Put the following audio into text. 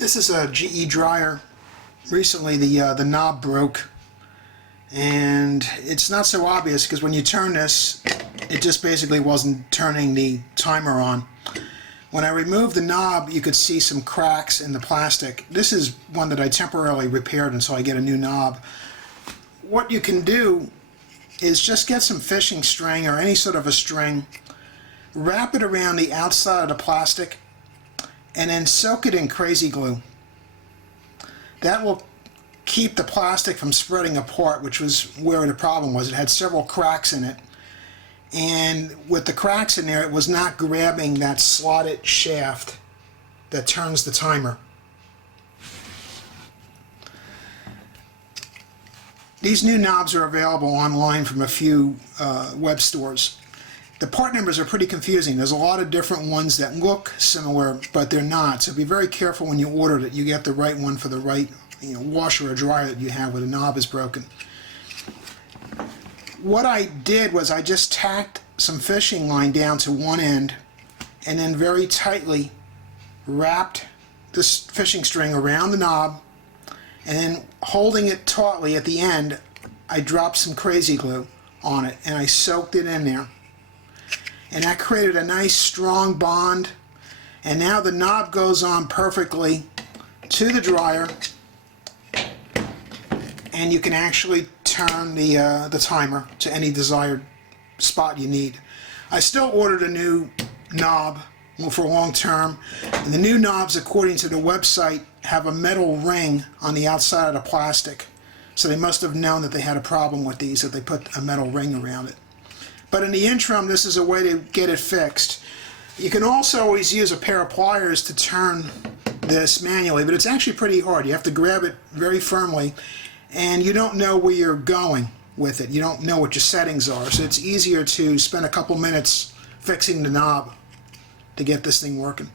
This is a GE dryer. Recently the knob broke, and it's not so obvious because when you turn this, it just basically wasn't turning the timer on. When I removed the knob, you could see some cracks in the plastic. This is one that I temporarily repaired until I get a new knob. What you can do is just get some fishing string or any sort of a string, wrap it around the outside of the plastic, and then soak it in crazy glue. That will keep the plastic from spreading apart, which was where the problem was. It had several cracks in it, and with the cracks in there, it was not grabbing that slotted shaft that turns the timer. These new knobs are available online from a few web stores. The part numbers are pretty confusing. There's a lot of different ones that look similar, but they're not. So be very careful when you order that you get the right one for the right washer or dryer that you have where the knob is broken. What I did was I just tacked some fishing line down to one end and then very tightly wrapped this fishing string around the knob, and then holding it tautly at the end, I dropped some crazy glue on it and I soaked it in there. And that created a nice strong bond, and now the knob goes on perfectly to the dryer, and you can actually turn the timer to any desired spot you need. I still ordered a new knob for long term, and the new knobs, according to the website, have a metal ring on the outside of the plastic, so they must have known that they had a problem with these, that they put a metal ring around it. But in the interim, this is a way to get it fixed. You can also always use a pair of pliers to turn this manually, but it's actually pretty hard. You have to grab it very firmly, and you don't know where you're going with it. You don't know what your settings are, so it's easier to spend a couple minutes fixing the knob to get this thing working.